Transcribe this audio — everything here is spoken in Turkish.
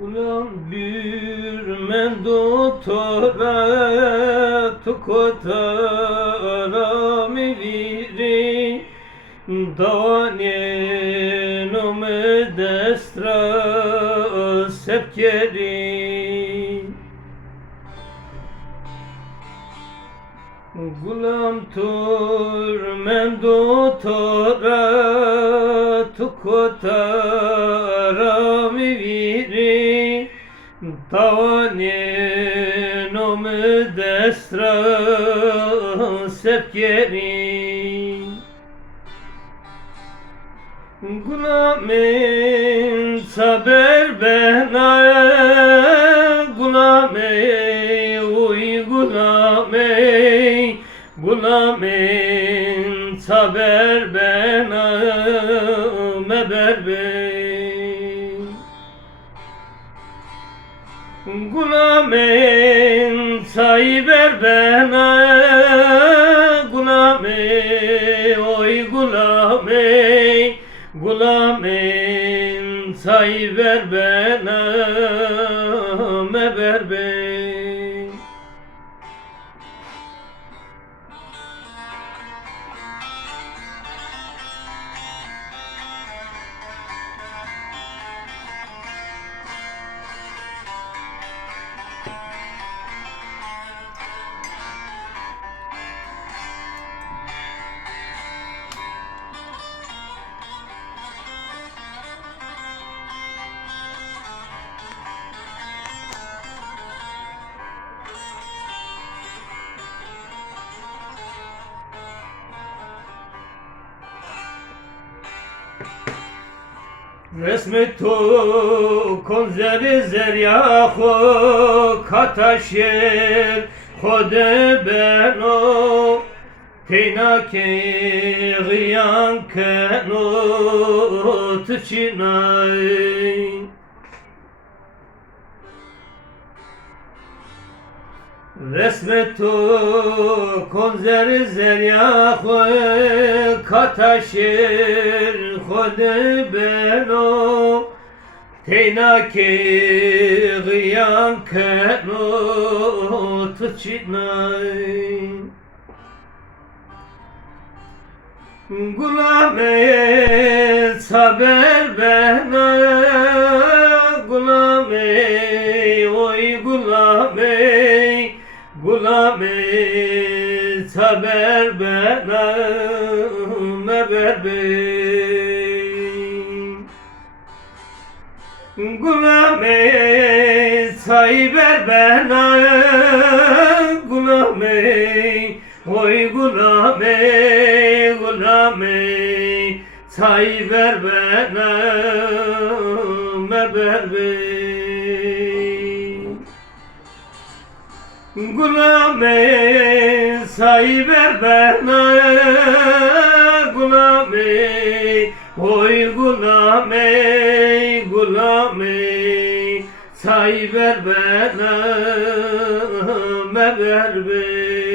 Gulam bürmen dotora tukotara mi viri. Davane nome destra sepkeri Gulam tur men dotora tukotara mi viri Tavane nome destra sepkeri Gulamin saber bena Gulame uy gulame Gulamin saber bena meber bey Gulamin sayber bena Gulame oy gulame Gulamin sayber bena Resmi tu konzeri zeryahu kataşir Khode beno Teyna ke gıyan keno tçinay Resmetu konzer zeryahu kataşir khode beno. Teyna ke gıyan keno tçinay Gulame saber Gulame saber bena meber bey Gulame sayber bena Gulame Oy gulame gulame sayber bana meber bey Gulame sayber bana gulame Oy gulame gulame sayber bana meber bey